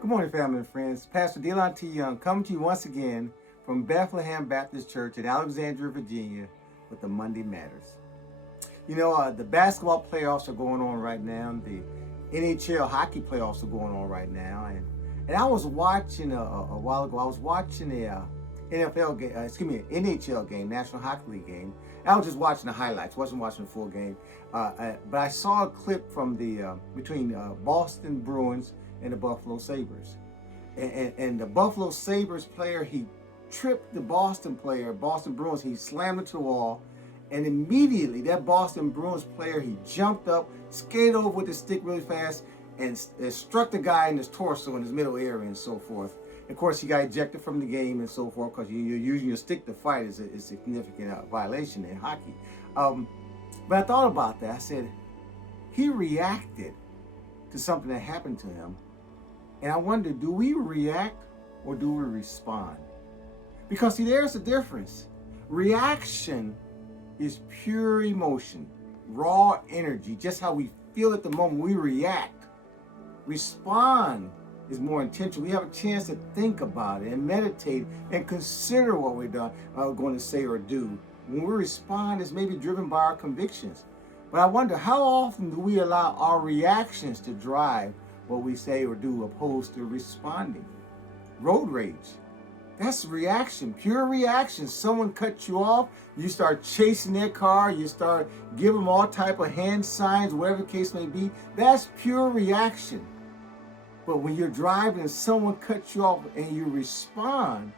Good morning, family and friends. Pastor Dylon T. Young coming to you once again from Bethlehem Baptist Church in Alexandria, Virginia with the Monday Matters. The basketball playoffs are going on right now. The NHL hockey playoffs are going on right now. And I was watching a while ago, I was watching a NFL game, NHL game, National Hockey League game. I was just watching the highlights, wasn't watching the full game. But I saw a clip from between Boston Bruins and the Buffalo Sabres. And the Buffalo Sabres player, he tripped the Boston Bruins, he slammed into the wall. And immediately that Boston Bruins player, he jumped up, skated over with the stick really fast, and struck the guy in his torso, in his middle area and so forth. Of course, he got ejected from the game and so forth because you're using your stick to fight is a significant violation in hockey. But I thought about that. I said, he reacted to something that happened to him. And I wonder, do we react or do we respond? Because see, there's a difference. Reaction is pure emotion, raw energy, just how we feel at the moment. We react. Respond is more intentional. We have a chance to think about it and meditate and consider what we're going to say or do. When we respond, it's maybe driven by our convictions. But I wonder, how often do we allow our reactions to drive what we say or do opposed to responding? Road rage. That's reaction, pure reaction. Someone cuts you off, you start chasing their car, you start giving them all type of hand signs, whatever the case may be. That's pure reaction. But when you're driving and someone cuts you off and you respond,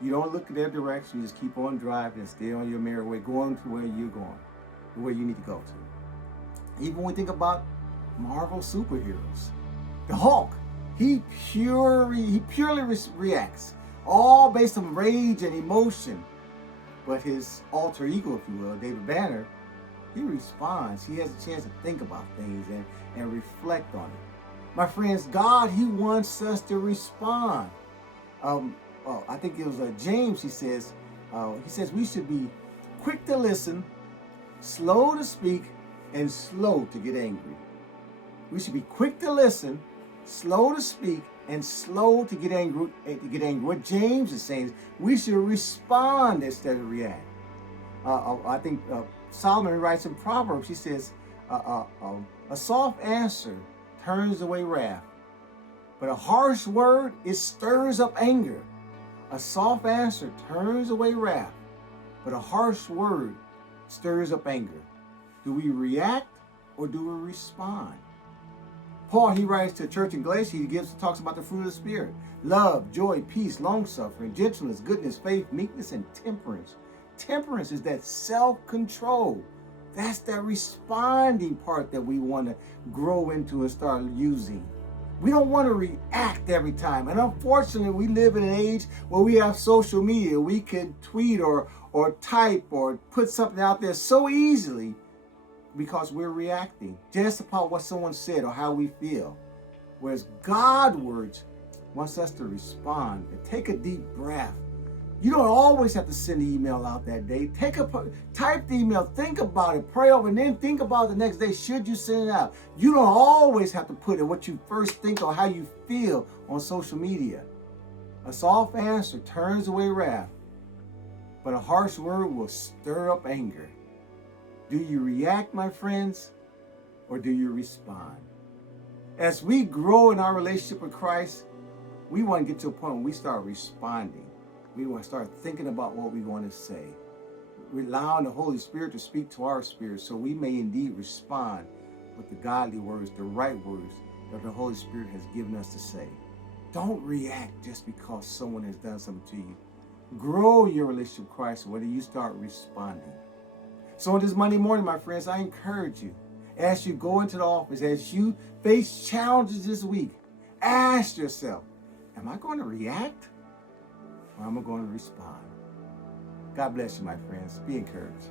you don't look in their direction, you just keep on driving and stay on your merry way, going to where you're going, where you need to go to. Even when we think about Marvel superheroes, the Hulk, he purely reacts, all based on rage and emotion. But his alter ego, if you will, David Banner, he responds. He has a chance to think about things and reflect on it. My friends, God, he wants us to respond. I think it was James, he says we should be quick to listen, slow to speak, and slow to get angry. We should be quick to listen, slow to speak, and slow to get angry. What James is saying is we should respond instead of react. I think Solomon writes in Proverbs, he says, a soft answer turns away wrath, but a harsh word, it stirs up anger. A soft answer turns away wrath, but a harsh word stirs up anger. Do we react or do we respond? Paul, he writes to the church in Galatia, he talks about the fruit of the Spirit: love, joy, peace, long-suffering, gentleness, goodness, faith, meekness, and temperance. Temperance is that self-control. That's that responding part that we want to grow into and start using. We don't want to react every time. And unfortunately, we live in an age where we have social media. We can tweet or type or put something out there so easily because we're reacting just about what someone said or how we feel. Whereas God's words wants us to respond and take a deep breath. You don't always have to send the email out that day. Type the email, think about it, pray over, and then think about it the next day. Should you send it out? You don't always have to put it what you first think or how you feel on social media. A soft answer turns away wrath, but a harsh word will stir up anger. Do you react, my friends, or do you respond? As we grow in our relationship with Christ, we want to get to a point where we start responding. We want to start thinking about what we want to say. We're allowing the Holy Spirit to speak to our spirit so we may indeed respond with the godly words, the right words that the Holy Spirit has given us to say. Don't react just because someone has done something to you. Grow your relationship with Christ whether you start responding. So on this Monday morning, my friends, I encourage you, as you go into the office, as you face challenges this week, ask yourself, am I going to react? Or am I going to respond? God bless you, my friends. Be encouraged.